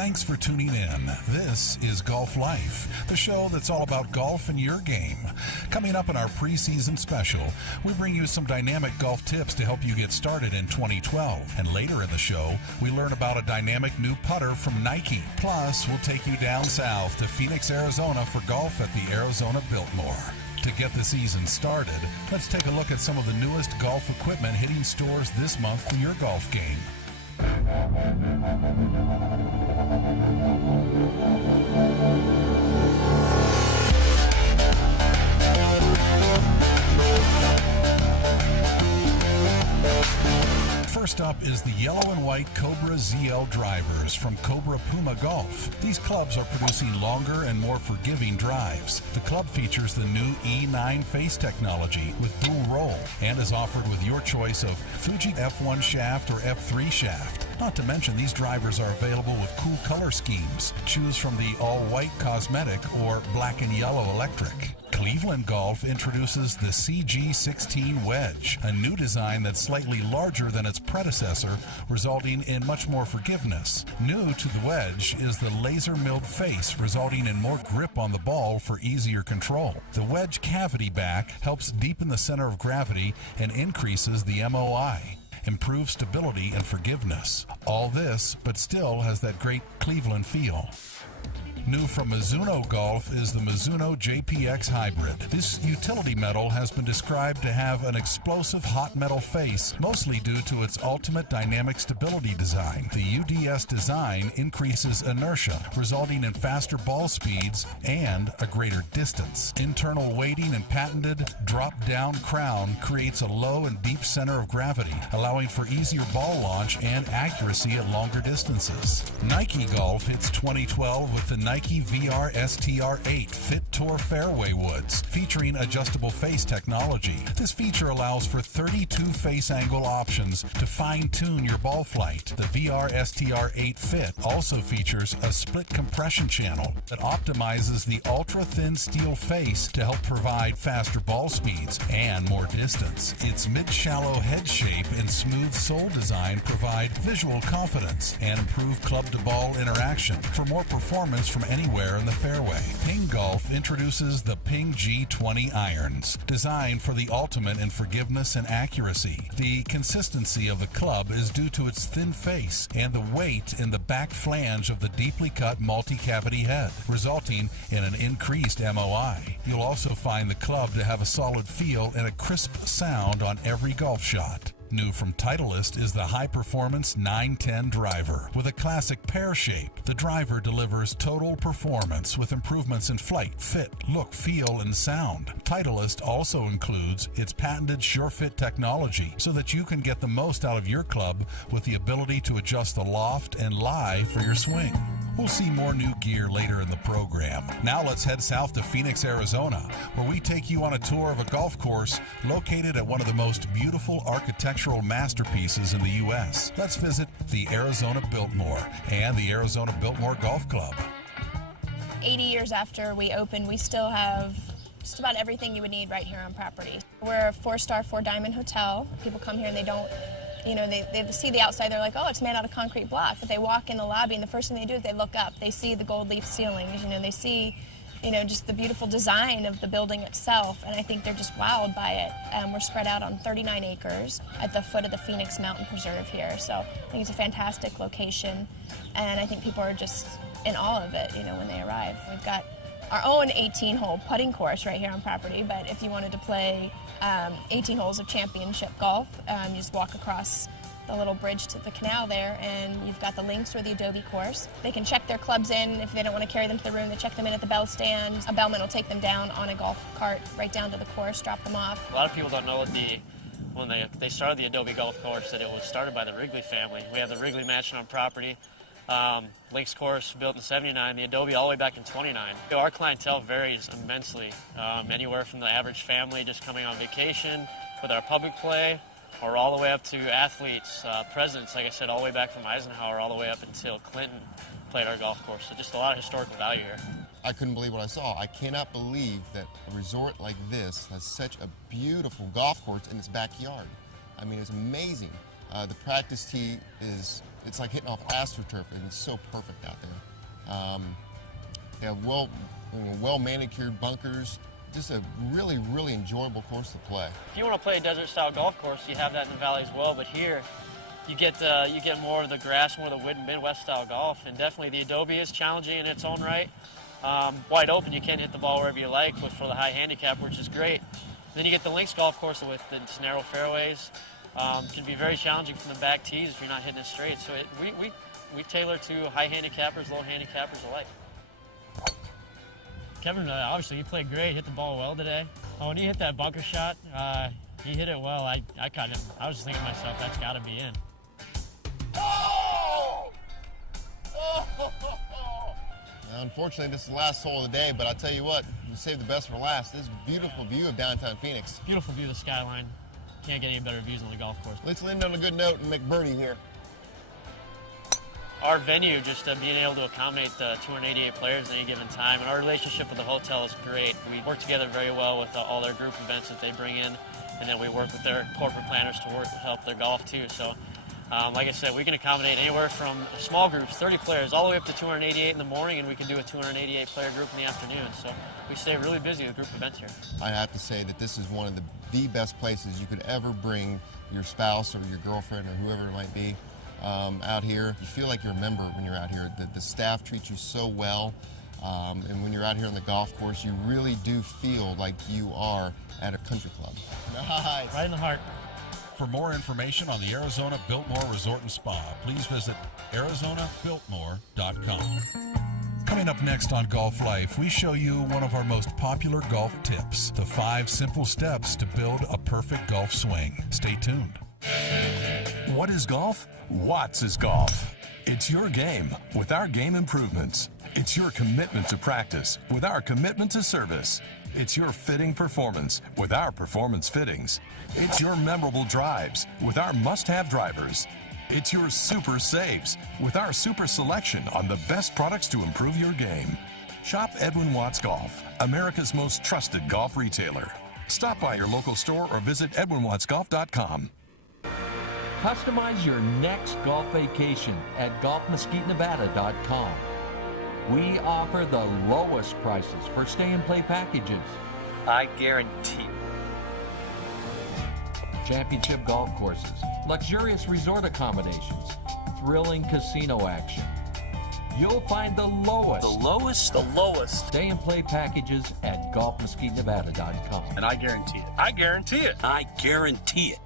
Thanks for tuning in. This is Golf Life, the show that's all about golf and your game. Coming up in our preseason special, we bring you some dynamic golf tips to help you get started in 2012. And later in the show, we learn about a dynamic new putter from Nike. Plus, we'll take you down south to Phoenix, Arizona for golf at the Arizona Biltmore. To get the season started, let's take a look at some of the newest golf equipment hitting stores this month for your golf game. First up is the yellow and white Cobra ZL drivers from Cobra Puma Golf. These clubs are producing longer and more forgiving drives. The club features the new E9 face technology with dual roll and is offered with your choice of Fuji F1 shaft or F3 shaft. Not to mention, these drivers are available with cool color schemes. Choose from the all-white cosmetic or black and yellow electric. Cleveland Golf introduces the CG16 wedge, a new design that's slightly larger than its predecessor, resulting in much more forgiveness. New to the wedge is the laser milled face, resulting in more grip on the ball for easier control. The wedge cavity back helps deepen the center of gravity and increases the MOI. Improves stability and forgiveness. All this, but still has that great Cleveland feel. New from Mizuno Golf is the Mizuno JPX Hybrid. This utility metal has been described to have an explosive hot metal face, mostly due to its ultimate dynamic stability design. The UDS design increases inertia, resulting in faster ball speeds and a greater distance. Internal weighting and patented drop-down crown creates a low and deep center of gravity, allowing for easier ball launch and accuracy at longer distances. Nike Golf hits 2012 with the Nike VR STR8 Fit Tour Fairway Woods, featuring adjustable face technology. This feature allows for 32 face angle options to fine-tune your ball flight. The VR STR8 Fit also features a split compression channel that optimizes the ultra-thin steel face to help provide faster ball speeds and more distance. Its mid-shallow head shape and smooth sole design provide visual confidence and improve club-to-ball interaction for more performance from anywhere in the fairway. Ping Golf introduces the Ping G20 irons, designed for the ultimate in forgiveness and accuracy. The consistency of the club is due to its thin face and the weight in the back flange of the deeply cut multi-cavity head, resulting in an increased MOI. You'll also find the club to have a solid feel and a crisp sound on every golf shot. New from Titleist is the high-performance 910 driver. With a classic pear shape, the driver delivers total performance with improvements in flight, fit, look, feel, and sound. Titleist also includes its patented SureFit technology so that you can get the most out of your club with the ability to adjust the loft and lie for your swing. We'll see more new gear later in the program. Now let's head south to Phoenix, Arizona, where we take you on a tour of a golf course located at one of the most beautiful architectural masterpieces in the U.S. Let's visit the Arizona Biltmore and the Arizona Biltmore Golf Club. 80 years after we opened, we still have just about everything you would need right here on property. We're a 4-star, 4-diamond hotel. People come here and they don't, they see the outside, they're like, oh, it's made out of concrete block. But they walk in the lobby and the first thing they do is they look up. They see the gold leaf ceilings, they see, just the beautiful design of the building itself. And I think they're just wowed by it. We're spread out on 39 acres at the foot of the Phoenix Mountain Preserve here. So I think it's a fantastic location. And I think people are just in awe of it, when they arrive. We've got our own 18-hole putting course right here on property. But if you wanted to play 18 holes of championship golf, you just walk across the little bridge to the canal there, and you've got the links for the Adobe course. They can check their clubs in. If they don't want to carry them to the room, they check them in at the bell stand. A bellman will take them down on a golf cart right down to the course, drop them off. A lot of people don't know when they started the Adobe Golf Course that it was started by the Wrigley family. We have the Wrigley Mansion on property. Links course built in '79, the Adobe all the way back in '29. Our clientele varies immensely, anywhere from the average family just coming on vacation with our public play, or all the way up to athletes, presidents, like I said, all the way back from Eisenhower all the way up until Clinton played our golf course. So just a lot of historical value here. I couldn't believe what I saw. I cannot believe that a resort like this has such a beautiful golf course in its backyard. I mean, it's amazing. The practice tee is it's like hitting off AstroTurf, and it's so perfect out there. They have well manicured bunkers. Just a really, really enjoyable course to play. If you want to play a desert-style golf course, you have that in the valley as well. But here, you get more of the grass, more of the Midwest-style golf, and definitely the Adobe is challenging in its own right. Wide open, you can hit the ball wherever you like for the high handicap, which is great. Then you get the links golf course with its narrow fairways. Can be very challenging from the back tees if you're not hitting it straight. So we tailor to high handicappers, low handicappers alike. Kevin, obviously, you played great, hit the ball well today. When you hit that bunker shot, you hit it well. I was just thinking to myself, that's got to be in. Oh! Now, unfortunately, this is the last hole of the day, but I'll tell you what, you saved the best for last. This beautiful view of downtown Phoenix. Beautiful view of the skyline. Can't get any better views on the golf course. Let's end on a good note and make birdie here. Our venue, just being able to accommodate 288 players at any given time, and our relationship with the hotel is great. We work together very well with all their group events that they bring in, and then we work with their corporate planners to help their golf too. So, like I said, we can accommodate anywhere from small groups, 30 players, all the way up to 288 in the morning, and we can do a 288 player group in the afternoon. So we stay really busy with group events here. I have to say that this is one of the best places you could ever bring your spouse or your girlfriend or whoever it might be. Out here, you feel like you're a member when you're out here. The staff treats you so well, and when you're out here on the golf course, you really do feel like you are at a country club. Nice. Right in the heart. For more information on the Arizona Biltmore Resort and Spa, please visit arizonabiltmore.com. Coming up next on Golf Life, we show you one of our most popular golf tips, the 5 simple steps to build a perfect golf swing. Stay tuned. What is golf? Watts is golf. It's your game with our game improvements. It's your commitment to practice with our commitment to service. It's your fitting performance with our performance fittings. It's your memorable drives with our must-have drivers. It's your super saves with our super selection on the best products to improve your game. Shop Edwin Watts Golf, America's most trusted golf retailer. Stop by your local store or visit edwinwattsgolf.com. Customize your next golf vacation at golfmesquitenevada.com. We offer the lowest prices for stay and play packages. I guarantee. Championship golf courses, luxurious resort accommodations, thrilling casino action. You'll find the lowest. The lowest? The lowest. Stay and play packages at golfmesquitenevada.com. And I guarantee it. I guarantee it. I guarantee it.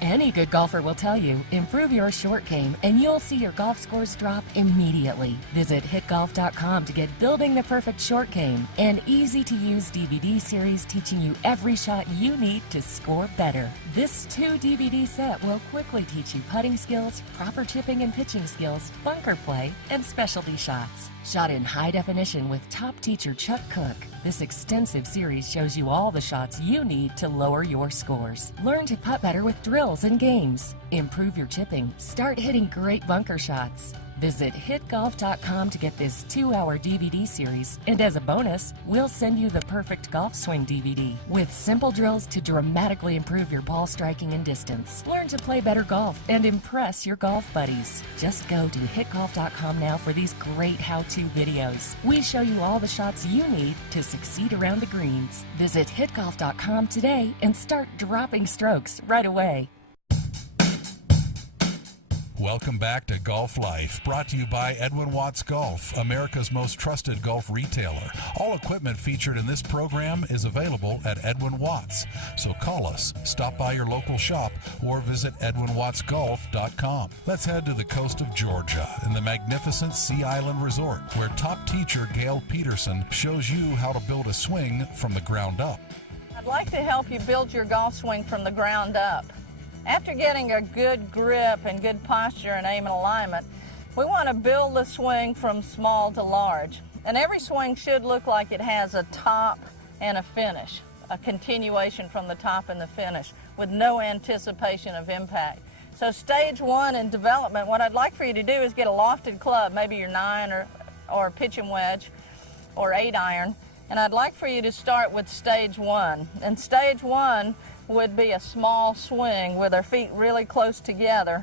Any good golfer will tell you, improve your short game and you'll see your golf scores drop immediately. Visit hitgolf.com to get Building the Perfect Short Game, an easy-to-use DVD series teaching you every shot you need to score better. This 2-DVD set will quickly teach you putting skills, proper chipping and pitching skills, bunker play, and specialty shots. Shot in high definition with top teacher Chuck Cook, this extensive series shows you all the shots you need to lower your scores. Learn to putt better with drills and games. Improve your chipping. Start hitting great bunker shots. Visit hitgolf.com to get this 2-hour DVD series, and as a bonus, we'll send you the Perfect Golf Swing DVD with simple drills to dramatically improve your ball striking and distance. Learn to play better golf and impress your golf buddies. Just go to hitgolf.com now for these great how-to videos. We show you all the shots you need to succeed around the greens. Visit hitgolf.com today and start dropping strokes right away. Welcome back to Golf Life, brought to you by Edwin Watts Golf, America's most trusted golf retailer. All equipment featured in this program is available at Edwin Watts. So call us, stop by your local shop, or visit edwinwattsgolf.com. Let's head to the coast of Georgia in the magnificent Sea Island Resort, where top teacher Gal Peterson shows you how to build a swing from the ground up. I'd like to help you build your golf swing from the ground up. After getting a good grip and good posture and aim and alignment, we want to build the swing from small to large. And every swing should look like it has a top and a finish, a continuation from the top and the finish, with no anticipation of impact. So stage 1 in development, what I'd like for you to do is get a lofted club, maybe your 9 or a pitching wedge or 8 iron, and I'd like for you to start with stage 1. And stage 1 would be a small swing with our feet really close together,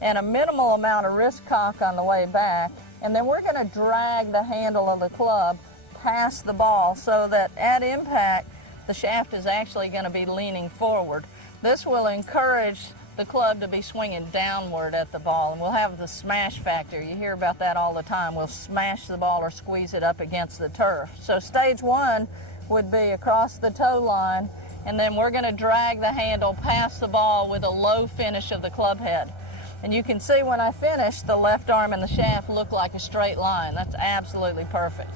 and a minimal amount of wrist cock on the way back. And then we're going to drag the handle of the club past the ball so that at impact, the shaft is actually going to be leaning forward. This will encourage the club to be swinging downward at the ball, and we'll have the smash factor. You hear about that all the time. We'll smash the ball or squeeze it up against the turf. So stage one would be across the toe line, and then we're going to drag the handle past the ball with a low finish of the club head. And you can see when I finish, the left arm and the shaft look like a straight line. That's absolutely perfect.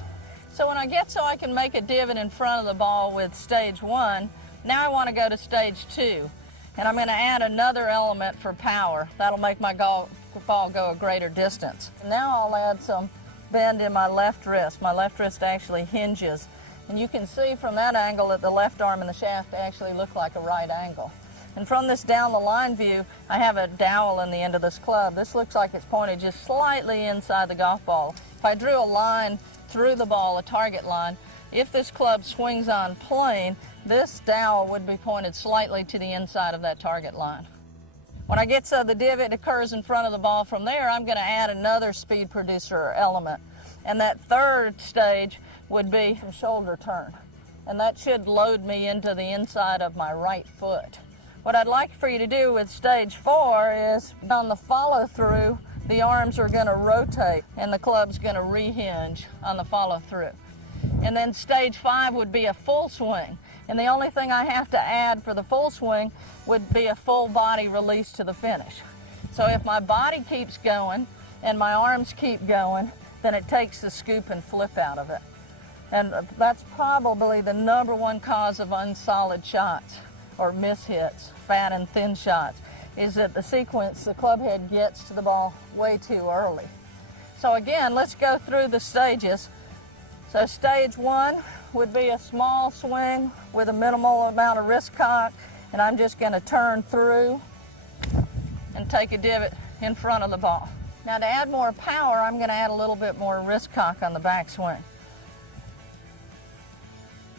So when I get so I can make a divot in front of the ball with stage one, now I want to go to stage two. And I'm going to add another element for power. That'll make my ball go a greater distance. Now I'll add some bend in my left wrist. My left wrist actually hinges. And you can see from that angle that the left arm and the shaft actually look like a right angle. And from this down the line view, I have a dowel in the end of this club. This looks like it's pointed just slightly inside the golf ball. If I drew a line through the ball, a target line, if this club swings on plane, this dowel would be pointed slightly to the inside of that target line. When I get so the divot occurs in front of the ball from there, I'm going to add another speed producer element. And that third stage would be a shoulder turn. And that should load me into the inside of my right foot. What I'd like for you to do with stage four is on the follow through, the arms are going to rotate and the club's going to rehinge on the follow through. And then stage five would be a full swing. And the only thing I have to add for the full swing would be a full body release to the finish. So if my body keeps going and my arms keep going, then it takes the scoop and flip out of it. And that's probably the #1 cause of unsolid shots or mishits, fat and thin shots, is that the sequence, the club head gets to the ball way too early. So again, let's go through the stages. So stage one would be a small swing with a minimal amount of wrist cock, and I'm just going to turn through and take a divot in front of the ball. Now to add more power, I'm going to add a little bit more wrist cock on the backswing.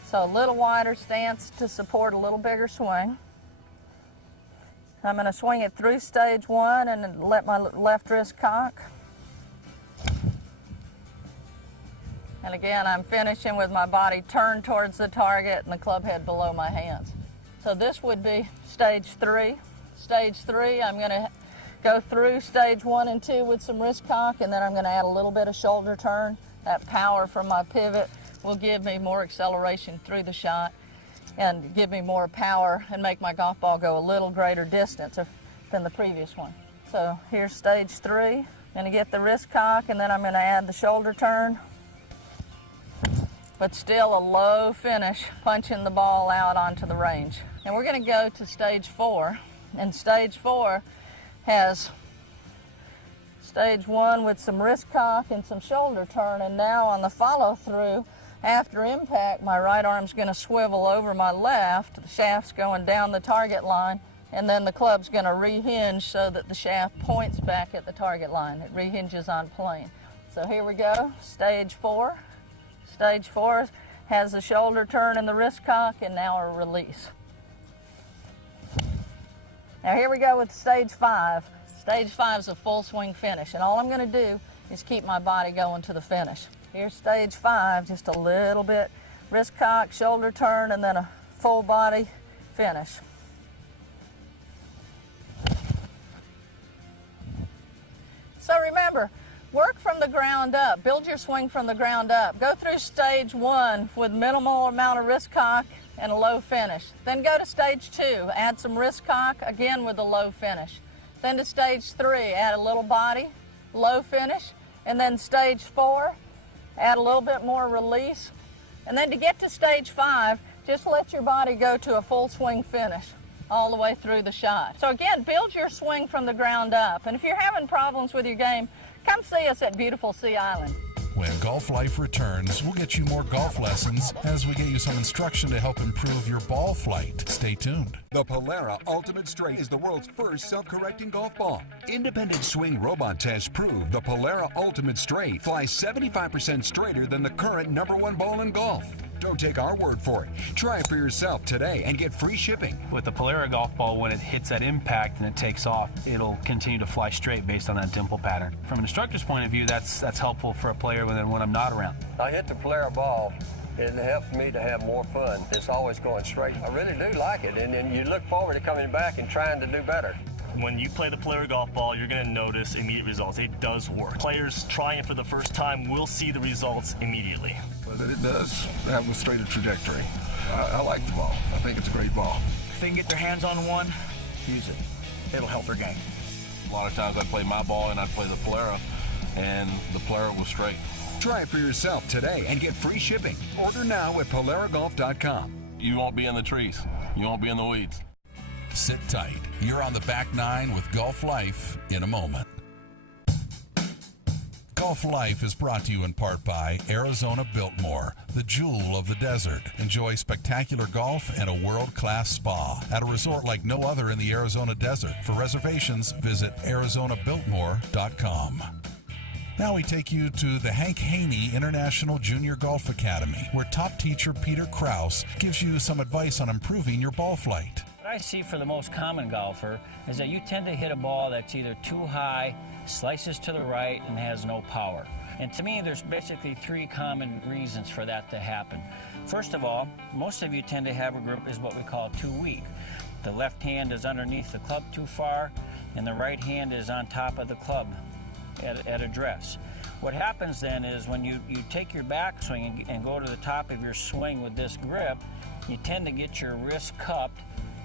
So a little wider stance to support a little bigger swing. I'm going to swing it through stage one and let my left wrist cock. And again, I'm finishing with my body turned towards the target and the club head below my hands. So this would be stage three. Stage three, I'm going to go through stage one and two with some wrist cock, and then I'm going to add a little bit of shoulder turn. That power from my pivot will give me more acceleration through the shot and give me more power and make my golf ball go a little greater distance than the previous one. So here's stage three. I'm going to get the wrist cock, and then I'm going to add the shoulder turn, but still a low finish, punching the ball out onto the range. And we're going to go to stage four, and stage four has stage one with some wrist cock and some shoulder turn, and now on the follow through, after impact, my right arm's going to swivel over my left, the shaft's going down the target line, and then the club's going to rehinge so that the shaft points back at the target line. It rehinges on plane. So here we go, stage four. Stage four has the shoulder turn and the wrist cock, and now a release. Now here we go with stage five. Stage five is a full swing finish, and all I'm going to do is keep my body going to the finish. Here's stage five, just a little bit wrist cock, shoulder turn, and then a full body finish. So remember, work from the ground up. Build your swing from the ground up. Go through stage one with minimal amount of wrist cock and a low finish. Then go to stage two, add some wrist cock, again with a low finish. Then to stage three, add a little body, low finish. And then stage four, add a little bit more release. And then to get to stage five, just let your body go to a full swing finish all the way through the shot. So again, build your swing from the ground up. And if you're having problems with your game, come see us at beautiful Sea Island. When Golf Life returns, we'll get you more golf lessons as we get you some instruction to help improve your ball flight. Stay tuned. The Polaris Ultimate Straight is the world's first self-correcting golf ball. Independent swing robot tests prove the Polaris Ultimate Straight flies 75% straighter than the current #1 ball in golf. Don't take our word for it. Try it for yourself today and get free shipping. With the Polaris golf ball, when it hits that impact and it takes off, it'll continue to fly straight based on that dimple pattern. From an instructor's point of view, that's helpful for a player when I'm not around. I hit the Polaris ball. It helps me to have more fun. It's always going straight. I really do like it, and then you look forward to coming back and trying to do better. When you play the Polaris golf ball, you're going to notice immediate results. It does work. Players trying it for the first time will see the results immediately. But it does have a straighter trajectory. I like the ball. I think it's a great ball. If they can get their hands on one, use it. It'll help their game. A lot of times I play my ball and I play the Polaris, and the Polaris was straight. Try it for yourself today and get free shipping. Order now at PolariGolf.com. You won't be in the trees. You won't be in the weeds. Sit tight. You're on the back nine with Golf Life in a moment. Golf Life is brought to you in part by Arizona Biltmore, the jewel of the desert. Enjoy spectacular golf and a world-class spa at a resort like no other in the Arizona desert. For reservations, visit ArizonaBiltmore.com. Now we take you to the Haney International Junior Golf Academy, where top teacher Peter Krause gives you some advice on improving your ball flight. What I see for the most common golfer is that you tend to hit a ball that's either too high, slices to the right, and has no power. And to me, there's basically three common reasons for that to happen. First of all, most of you tend to have a grip is what we call too weak. The left hand is underneath the club too far, and the right hand is on top of the club at address. What happens then is when you take your backswing and go to the top of your swing with this grip, you tend to get your wrist cupped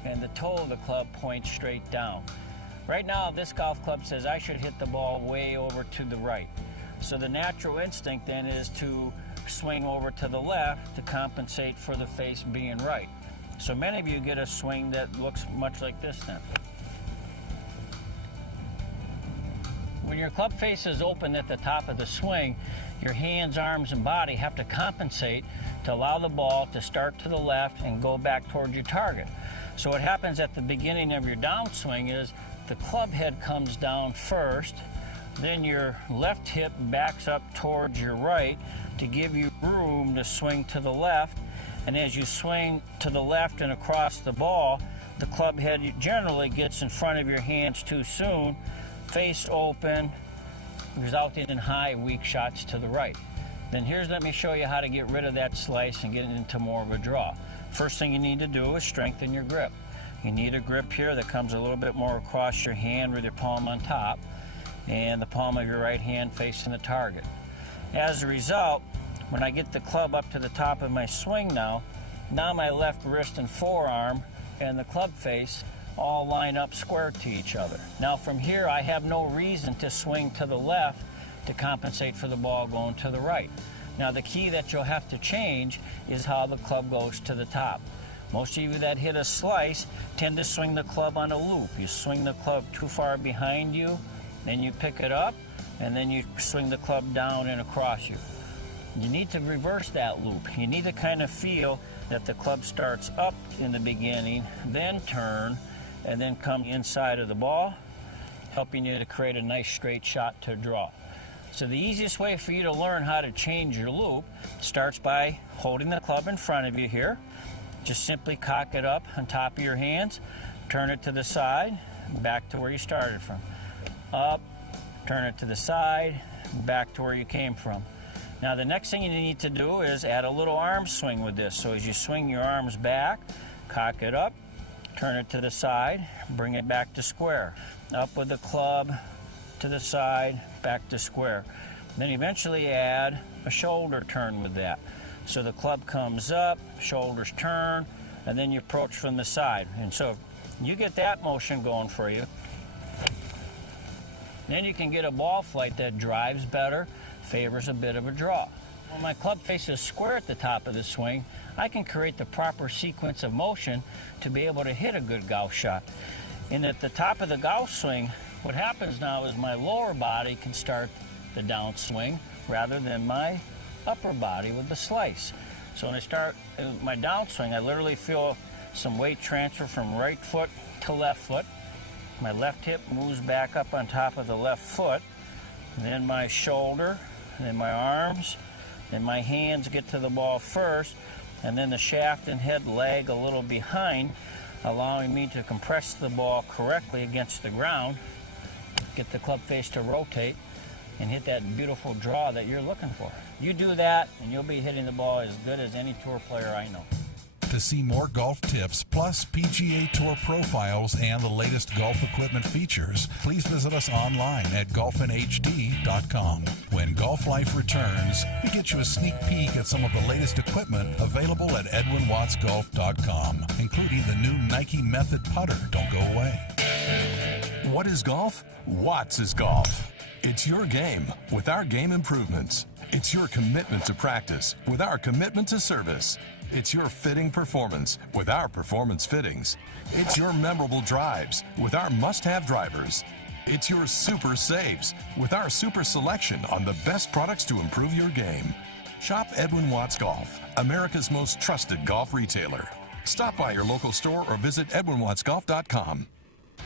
and the toe of the club points straight down. Right now, this golf club says I should hit the ball way over to the right. So the natural instinct then is to swing over to the left to compensate for the face being right. So many of you get a swing that looks much like this then. When your club face is open at the top of the swing, your hands, arms, and body have to compensate to allow the ball to start to the left and go back towards your target. So what happens at the beginning of your downswing is the club head comes down first, then your left hip backs up towards your right to give you room to swing to the left, and as you swing to the left and across the ball, the club head generally gets in front of your hands too soon, face open, resulting in high, weak shots to the right. Then let me show you how to get rid of that slice and get into more of a draw. First thing you need to do is strengthen your grip. You need a grip here that comes a little bit more across your hand with your palm on top and the palm of your right hand facing the target. As a result, when I get the club up to the top of my swing now my left wrist and forearm and the club face all line up square to each other. Now from here, I have no reason to swing to the left to compensate for the ball going to the right. Now the key that you'll have to change is how the club goes to the top. Most of you that hit a slice tend to swing the club on a loop. You swing the club too far behind you, then you pick it up, and then you swing the club down and across you. You need to reverse that loop. You need to kind of feel that the club starts up in the beginning, then turn, and then come inside of the ball, helping you to create a nice straight shot to draw. So the easiest way for you to learn how to change your loop starts by holding the club in front of you here. Just simply cock it up on top of your hands, turn it to the side, back to where you started from. Up, turn it to the side, back to where you came from. Now the next thing you need to do is add a little arm swing with this. So as you swing your arms back, cock it up, turn it to the side, bring it back to square. Up with the club, to the side, back to square. Then eventually add a shoulder turn with that. So the club comes up, shoulders turn, and then you approach from the side. And so you get that motion going for you. Then you can get a ball flight that drives better, favors a bit of a draw. When my club face is square at the top of the swing, I can create the proper sequence of motion to be able to hit a good golf shot. And at the top of the golf swing, what happens now is my lower body can start the downswing rather than my upper body with the slice. So when I start my downswing, I literally feel some weight transfer from right foot to left foot. My left hip moves back up on top of the left foot. Then my shoulder, then my arms, then my hands get to the ball first. and then the shaft and head lag a little behind, allowing me to compress the ball correctly against the ground, get the club face to rotate, and hit that beautiful draw that you're looking for. You do that, and you'll be hitting the ball as good as any tour player I know. To see more golf tips, plus PGA Tour profiles and the latest golf equipment features, please visit us online at golfinhd.com. When Golf Life returns, we get you a sneak peek at some of the latest equipment available at edwinwattsgolf.com, including the new Nike Method putter. Don't go away. What is golf? Watts is golf. It's your game with our game improvements. It's your commitment to practice with our commitment to service. It's your fitting performance with our performance fittings. It's your memorable drives with our must-have drivers. It's your super saves with our super selection on the best products to improve your game. Shop Edwin Watts Golf, America's most trusted golf retailer. Stop by your local store or visit edwinwattsgolf.com.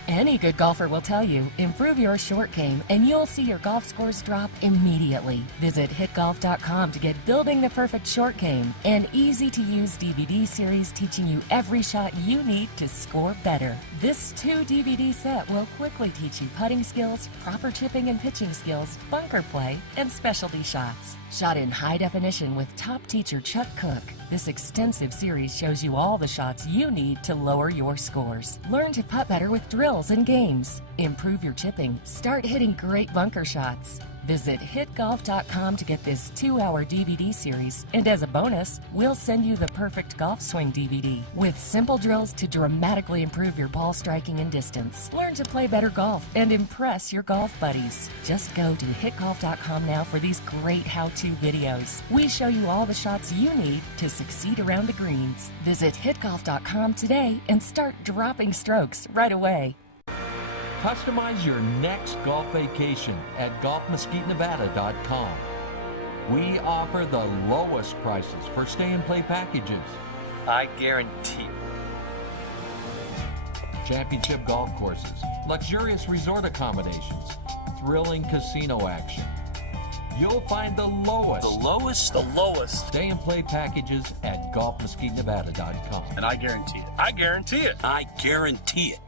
Any good golfer will tell you, improve your short game and you'll see your golf scores drop immediately. Visit hitgolf.com to get Building the Perfect Short Game, an easy-to-use DVD series teaching you every shot you need to score better. This 2-DVD set will quickly teach you putting skills, proper chipping and pitching skills, bunker play, and specialty shots. Shot in high definition with top teacher Chuck Cook, this extensive series shows you all the shots you need to lower your scores. Learn to putt better with drills and games. Improve your chipping. Start hitting great bunker shots. Visit hitgolf.com to get this 2-hour DVD series, and as a bonus, we'll send you the Perfect Golf Swing DVD with simple drills to dramatically improve your ball striking and distance. Learn to play better golf and impress your golf buddies. Just go to hitgolf.com now for these great how-to videos. We show you all the shots you need to succeed around the greens. Visit hitgolf.com today and start dropping strokes right away. Customize your next golf vacation at golfmesquitenevada.com. We offer the lowest prices for stay and play packages. I guarantee. Championship golf courses, luxurious resort accommodations, thrilling casino action. You'll find the lowest. The lowest? The lowest. Stay and play packages at golfmesquitenevada.com. And I guarantee it. I guarantee it. I guarantee it.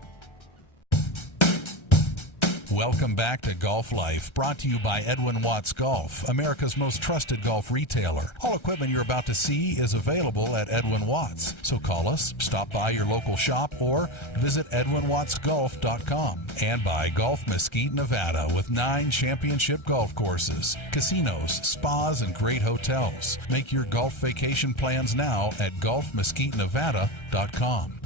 Welcome back to Golf Life, brought to you by Edwin Watts Golf, America's most trusted golf retailer. All equipment you're about to see is available at Edwin Watts. So call us, stop by your local shop, or visit edwinwattsgolf.com. And by Golf Mesquite, Nevada, with 9 championship golf courses, casinos, spas, and great hotels. Make your golf vacation plans now at golfmesquitenevada.com.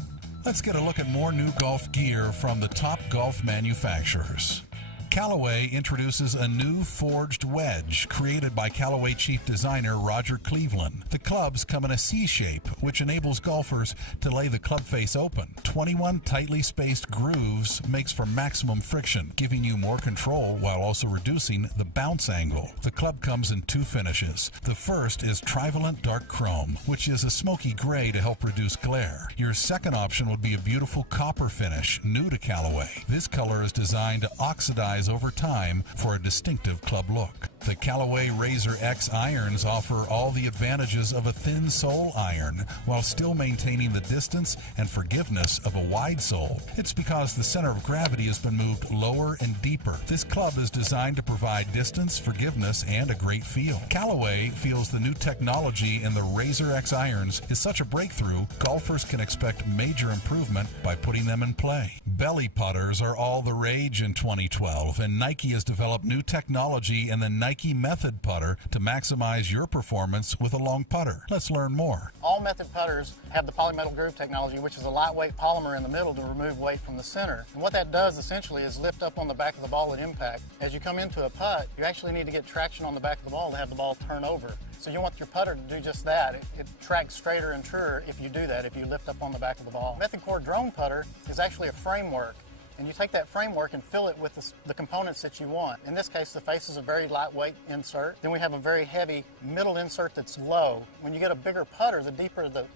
Let's get a look at more new golf gear from the top golf manufacturers. Callaway introduces a new forged wedge created by Callaway chief designer Roger Cleveland. The clubs come in a C shape, which enables golfers to lay the club face open. 21 tightly spaced grooves makes for maximum friction, giving you more control while also reducing the bounce angle. The club comes in 2 finishes. The first is Trivalent Dark Chrome, which is a smoky gray to help reduce glare. Your second option would be a beautiful copper finish, new to Callaway. This color is designed to oxidize over time for a distinctive club look. The Callaway Razor X irons offer all the advantages of a thin sole iron while still maintaining the distance and forgiveness of a wide sole. It's because the center of gravity has been moved lower and deeper. This club is designed to provide distance, forgiveness, and a great feel. Callaway feels the new technology in the Razor X irons is such a breakthrough, golfers can expect major improvement by putting them in play. Belly putters are all the rage in 2012. And Nike has developed new technology in the Nike Method putter to maximize your performance with a long putter. Let's learn more. All Method putters have the polymetal groove technology, which is a lightweight polymer in the middle to remove weight from the center. And what that does essentially is lift up on the back of the ball at impact. As you come into a putt, you actually need to get traction on the back of the ball to have the ball turn over. So you want your putter to do just that. It tracks straighter and truer if you do that, if you lift up on the back of the ball. Method Core Drone putter is actually a framework. And you take that framework and fill it with the components that you want. In this case, the face is a very lightweight insert. Then we have a very heavy middle insert that's low. When you get a bigger putter, the deeper the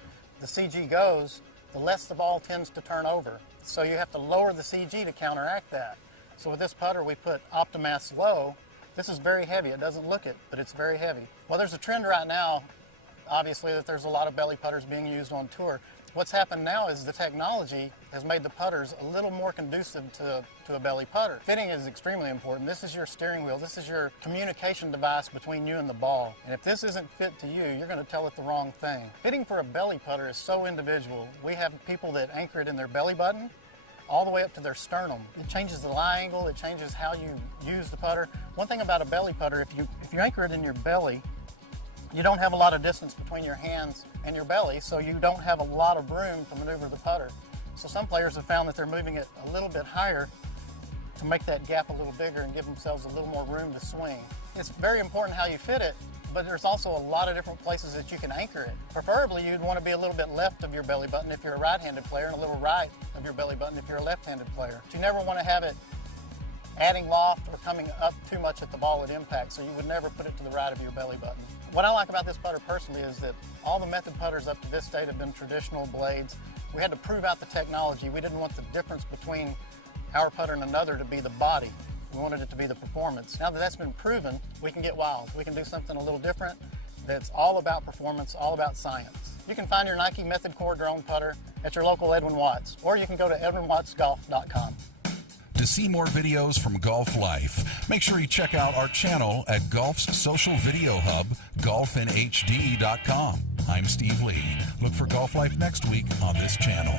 CG goes, the less the ball tends to turn over. So you have to lower the CG to counteract that. So with this putter, we put Optimass low. This is very heavy. It doesn't look it, but it's very heavy. Well, there's a trend right now obviously, that there's a lot of belly putters being used on tour. What's happened now is the technology has made the putters a little more conducive to a belly putter. Fitting is extremely important. This is your steering wheel. This is your communication device between you and the ball. And if this isn't fit to you, you're going to tell it the wrong thing. Fitting for a belly putter is so individual. We have people that anchor it in their belly button all the way up to their sternum. It changes the lie angle. It changes how you use the putter. One thing about a belly putter, if you anchor it in your belly, you don't have a lot of distance between your hands and your belly, so you don't have a lot of room to maneuver the putter. So some players have found that they're moving it a little bit higher to make that gap a little bigger and give themselves a little more room to swing. It's very important how you fit it, but there's also a lot of different places that you can anchor it. Preferably, you'd want to be a little bit left of your belly button if you're a right-handed player, and a little right of your belly button if you're a left-handed player. But you never want to have it adding loft or coming up too much at the ball at impact, so you would never put it to the right of your belly button. What I like about this putter personally is that all the method putters up to this date have been traditional blades. We had to prove out the technology. We didn't want the difference between our putter and another to be the body. We wanted it to be the performance. Now that that's been proven, we can get wild. We can do something a little different that's all about performance, all about science. You can find your Nike Method Core drone putter at your local Edwin Watts, or you can go to edwinwattsgolf.com. To see more videos from Golf Life, make sure you check out our channel at Golf's social video hub, golfinhd.com. I'm Steve Lee. Look for Golf Life next week on this channel.